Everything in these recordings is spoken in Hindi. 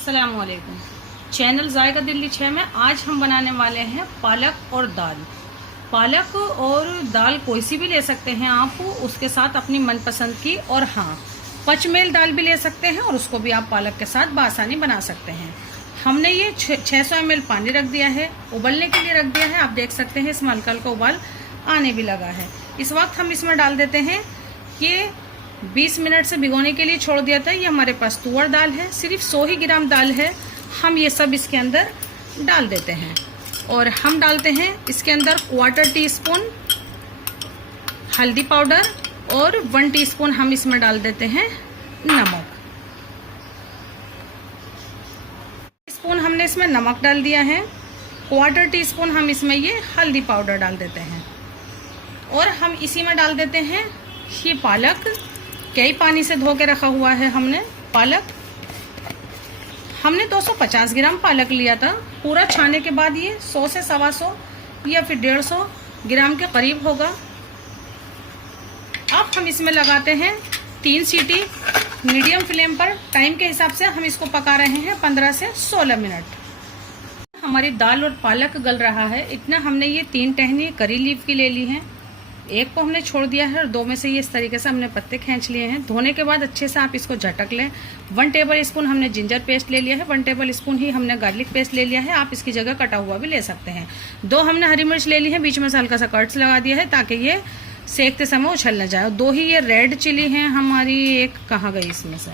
अस्सलामुअलैकुम। चैनल जायका दिल्ली 6 में आज हम बनाने वाले हैं पालक और दाल। पालक और दाल कोई सी भी ले सकते हैं आप, उसके साथ अपनी मनपसंद की, और हाँ, पचमेल दाल भी ले सकते हैं और उसको भी आप पालक के साथ बआसानी बना सकते हैं। हमने ये 600 ml पानी रख दिया है, उबलने के लिए रख दिया है। आप देख सकते हैं इसमें हल्का हल्का उबाल आने भी लगा है। इस वक्त हम इसमें डाल देते हैं, ये 20 मिनट से भिगोने के लिए छोड़ दिया था। ये हमारे पास तुअर दाल है, सिर्फ 100 ही ग्राम दाल है। हम ये सब इसके अंदर डाल देते हैं और हम डालते हैं इसके अंदर 1/4 टीस्पून हल्दी पाउडर और 1 टीस्पून हम इसमें डाल देते हैं नमक। टीस्पून हमने इसमें नमक डाल दिया है, 1/4 टीस्पून हम इसमें ये हल्दी पाउडर डाल देते हैं और हम इसी में डाल देते हैं ये पालक। कई पानी से धो के रखा हुआ है हमने पालक। हमने 250 ग्राम पालक लिया था। पूरा छाने के बाद ये 100 से 125 या फिर 150 ग्राम के करीब होगा। अब हम इसमें लगाते हैं 3 सीटी मीडियम फ्लेम पर। टाइम के हिसाब से हम इसको पका रहे हैं 15 से 16 मिनट। हमारी दाल और पालक गल रहा है इतना। हमने ये 3 टहनी करी लीफ की ले ली हैं, एक को हमने छोड़ दिया है और 2 में से ये इस तरीके से हमने पत्ते खींच लिए हैं। धोने के बाद अच्छे से आप इसको झटक लें। 1 टेबल स्पून हमने जिंजर पेस्ट ले लिया है, 1 टेबल स्पून ही हमने गार्लिक पेस्ट ले लिया है। आप इसकी जगह कटा हुआ भी ले सकते हैं। 2 हमने हरी मिर्च ले ली है, बीच में से हल्का सा कट्स लगा दिया है ताकि ये सेकते समय उछल न जाए। 2 ही ये रेड चिली हैं हमारी। एक कहाँ गई इसमें से,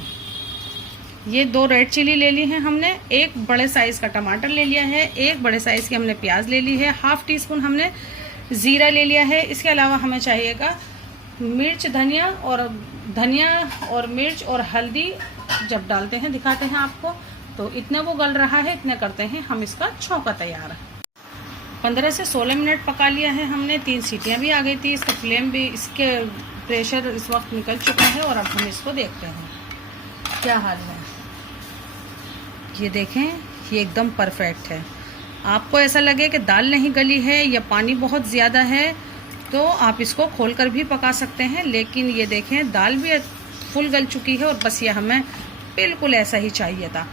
ये 2 रेड चिली ले ली है हमने। 1 बड़े साइज का टमाटर ले लिया है, 1 बड़े साइज की हमने प्याज ले ली है, 1/2 टीस्पून हमने जीरा ले लिया है। इसके अलावा हमें चाहिएगा मिर्च, धनिया और मिर्च और हल्दी। जब डालते हैं दिखाते हैं आपको। तो इतना वो गल रहा है, इतने करते हैं हम इसका छौंका तैयार। 15 से 16 मिनट पका लिया है हमने। 3 सीटियां भी आ गई थी। इसका फ्लेम भी, इसके प्रेशर इस वक्त निकल चुका है और अब हम इसको देखते हैं क्या हाल है। ये देखें, ये एकदम परफेक्ट है। आपको ऐसा लगे कि दाल नहीं गली है या पानी बहुत ज़्यादा है तो आप इसको खोलकर भी पका सकते हैं, लेकिन ये देखें दाल भी फुल गल चुकी है और बस ये हमें बिल्कुल ऐसा ही चाहिए था।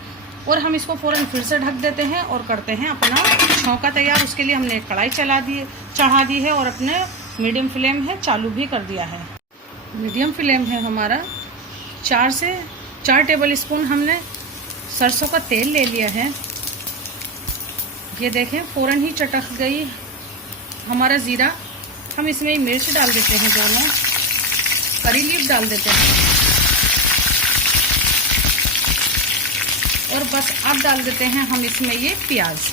और हम इसको फ़ौरन फिर से ढक देते हैं और करते हैं अपना छौंका तैयार। उसके लिए हमने कढ़ाई चढ़ा दी है और अपने मीडियम फ्लेम है चालू भी कर दिया है। मीडियम फ्लेम है हमारा। 4 टेबल स्पून हमने सरसों का तेल ले लिया है। ये देखें फ़ौरन ही चटक गई हमारा ज़ीरा। हम इसमें मिर्च डाल देते हैं, दोनों करी लीफ डाल देते हैं और बस अब डाल देते हैं हम इसमें ये प्याज।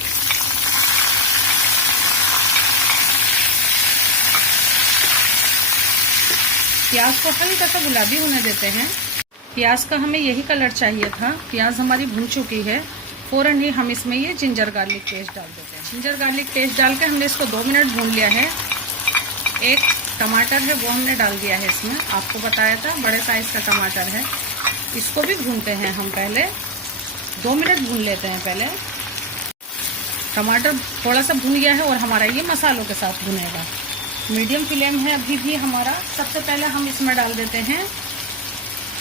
प्याज को हल्का सा गुलाबी होने देते हैं। प्याज का हमें यही कलर चाहिए था। प्याज हमारी भून चुकी है। फ़ौरन ही हम इसमें ये जिंजर गार्लिक पेस्ट डाल देते हैं। जिंजर गार्लिक पेस्ट डाल के हमने इसको 2 मिनट भून लिया है। 1 टमाटर है वो हमने डाल दिया है इसमें। आपको बताया था बड़े साइज़ का टमाटर है। इसको भी भूनते हैं हम, पहले 2 मिनट भून लेते हैं। पहले टमाटर थोड़ा सा भून गया है और हमारा ये मसालों के साथ भुनेगा। मीडियम फ्लेम है अभी भी हमारा। सबसे पहले हम इसमें डाल देते हैं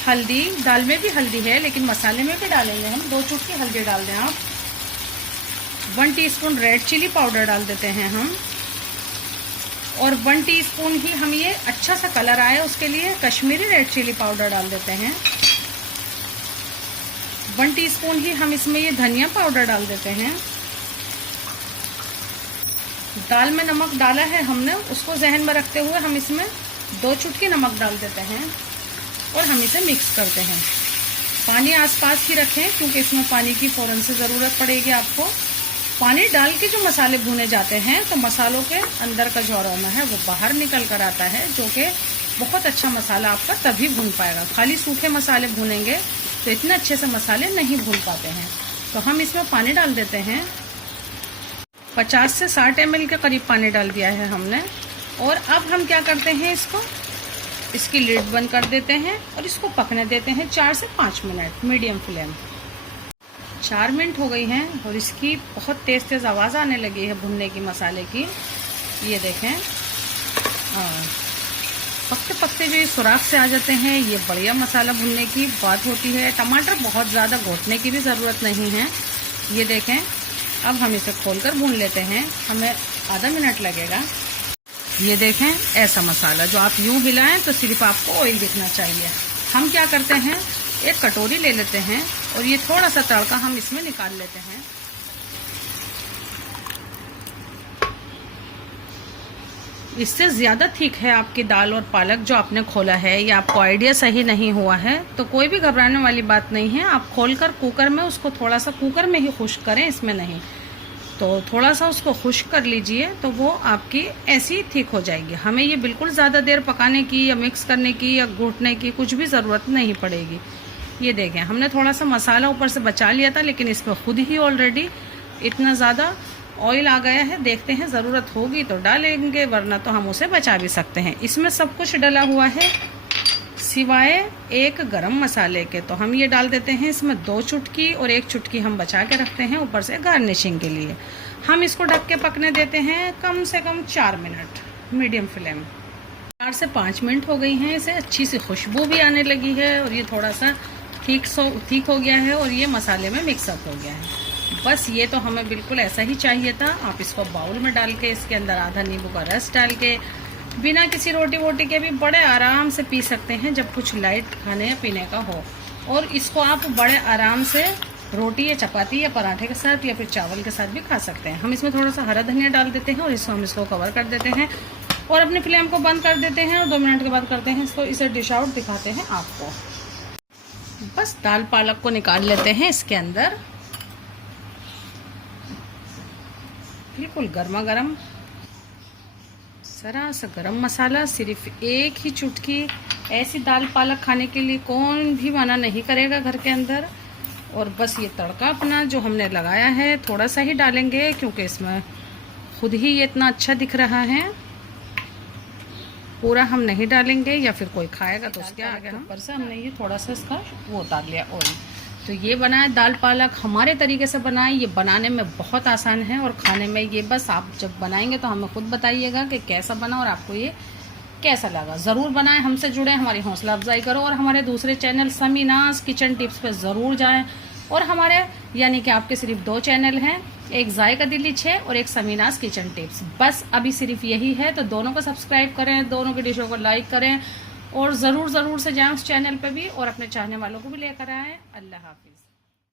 हल्दी। दाल में भी हल्दी है लेकिन मसाले में भी डालेंगे हम। 2 चुटकी हल्दी डाल दें आप। 1 टीस्पून रेड चिली पाउडर डाल देते हैं हम और 1 टीस्पून ही हम ये अच्छा सा कलर आए उसके लिए कश्मीरी रेड चिली पाउडर डाल देते हैं। 1 टीस्पून ही हम इसमें ये धनिया पाउडर डाल देते हैं। दाल में नमक डाला है हमने, उसको जहन में रखते हुए हम इसमें 2 चुटकी नमक डाल देते हैं और हम इसे मिक्स करते हैं। पानी आसपास ही रखें क्योंकि इसमें पानी की फ़ौरन से ज़रूरत पड़ेगी आपको। पानी डाल के जो मसाले भुने जाते हैं तो मसालों के अंदर का जो अरोमा है वो बाहर निकल कर आता है, जो कि बहुत अच्छा मसाला आपका तभी भून पाएगा। खाली सूखे मसाले भूनेंगे तो इतने अच्छे से मसाले नहीं भून पाते हैं। तो हम इसमें पानी डाल देते हैं। 50 से 60 ml के करीब पानी डाल दिया है हमने। और अब हम क्या करते हैं, इसकी लिड बंद कर देते हैं और इसको पकने देते हैं 4 से 5 मिनट मीडियम फ्लेम। 4 मिनट हो गई हैं और इसकी बहुत तेज़ आवाज़ आने लगी है भुनने की, मसाले की। ये देखें, हाँ पकते पकते जो ये सुराख से आ जाते हैं, ये बढ़िया मसाला भुनने की बात होती है। टमाटर बहुत ज़्यादा घोटने की भी ज़रूरत नहीं है। ये देखें, अब हम इसे खोलकर भून लेते हैं, हमें आधा मिनट लगेगा। ये देखें, ऐसा मसाला जो आप यूं हिलाएं तो सिर्फ आपको ऑयल दिखना चाहिए। हम क्या करते हैं, एक कटोरी ले लेते हैं और ये थोड़ा सा तड़का हम इसमें निकाल लेते हैं। इससे ज़्यादा थिक है आपकी दाल और पालक जो आपने खोला है, या आपको आइडिया सही नहीं हुआ है तो कोई भी घबराने वाली बात नहीं है। आप खोलकर कुकर में उसको थोड़ा सा, कुकर में ही खुश्क करें, इसमें नहीं, तो थोड़ा सा उसको खुश्क कर लीजिए तो वो आपकी ऐसी थिक हो जाएगी। हमें ये बिल्कुल ज़्यादा देर पकाने की या मिक्स करने की या घोटने की कुछ भी ज़रूरत नहीं पड़ेगी। ये देखें, हमने थोड़ा सा मसाला ऊपर से बचा लिया था, लेकिन इसमें खुद ही ऑलरेडी इतना ज़्यादा ऑयल आ गया है। देखते हैं, ज़रूरत होगी तो डालेंगे, वरना तो हम उसे बचा भी सकते हैं। इसमें सब कुछ डला हुआ है सिवाय एक गरम मसाले के, तो हम ये डाल देते हैं इसमें 2 चुटकी, और 1 चुटकी हम बचा के रखते हैं ऊपर से गार्निशिंग के लिए। हम इसको ढक के पकने देते हैं कम से कम 4 मिनट, मीडियम फ्लेम। 4 से 5 मिनट हो गई हैं, इसे अच्छी सी खुशबू भी आने लगी है और ये थोड़ा सा ठीक हो गया है और ये मसाले में मिक्सअप हो गया है। बस ये तो हमें बिल्कुल ऐसा ही चाहिए था। आप इसको बाउल में डाल के इसके अंदर आधा नींबू का रस डाल के बिना किसी रोटी वोटी के भी बड़े आराम से पी सकते हैं, जब कुछ लाइट खाने या पीने का हो। और इसको आप बड़े आराम से रोटी या चपाती या पराठे के साथ या फिर चावल के साथ भी खा सकते हैं। हम इसमें थोड़ा सा हरा धनिया डाल देते हैं और हम इसको कवर कर देते हैं और अपनी फ्लेम को बंद कर देते हैं और 2 मिनट के बाद करते हैं इसको, इसे डिश आउट दिखाते हैं आपको। बस दाल पालक को निकाल लेते हैं इसके अंदर, बिल्कुल गर्मा गर्म जरा सा गरम मसाला, सिर्फ 1 ही चुटकी। ऐसी दाल पालक खाने के लिए कौन भी मना नहीं करेगा घर के अंदर। और बस ये तड़का अपना जो हमने लगाया है थोड़ा सा ही डालेंगे, क्योंकि इसमें खुद ही ये इतना अच्छा दिख रहा है। पूरा हम नहीं डालेंगे, या फिर कोई खाएगा तो उसके आगे हम ऊपर से हमने ये थोड़ा सा इसका वो उतार लिया ऑयल। तो ये बनाए दाल पालक हमारे तरीके से बनाए। ये बनाने में बहुत आसान है और खाने में ये, बस आप जब बनाएंगे तो हमें खुद बताइएगा कि कैसा बना और आपको ये कैसा लगा। ज़रूर बनाएं, हमसे जुड़ें, हमारी हौसला अफजाई करो और हमारे दूसरे चैनल समीनास किचन टिप्स पे ज़रूर जाएं। और हमारे यानी कि आपके सिर्फ 2 चैनल हैं, एक जायका दिल्ली 6 और एक समीनास किचन टिप्स। बस अभी सिर्फ यही है, तो दोनों को सब्सक्राइब करें, दोनों की डिशों को लाइक करें और ज़रूर से जाएं उस चैनल पे भी और अपने चाहने वालों को भी लेकर आएँ। अल्लाह हाफिज़।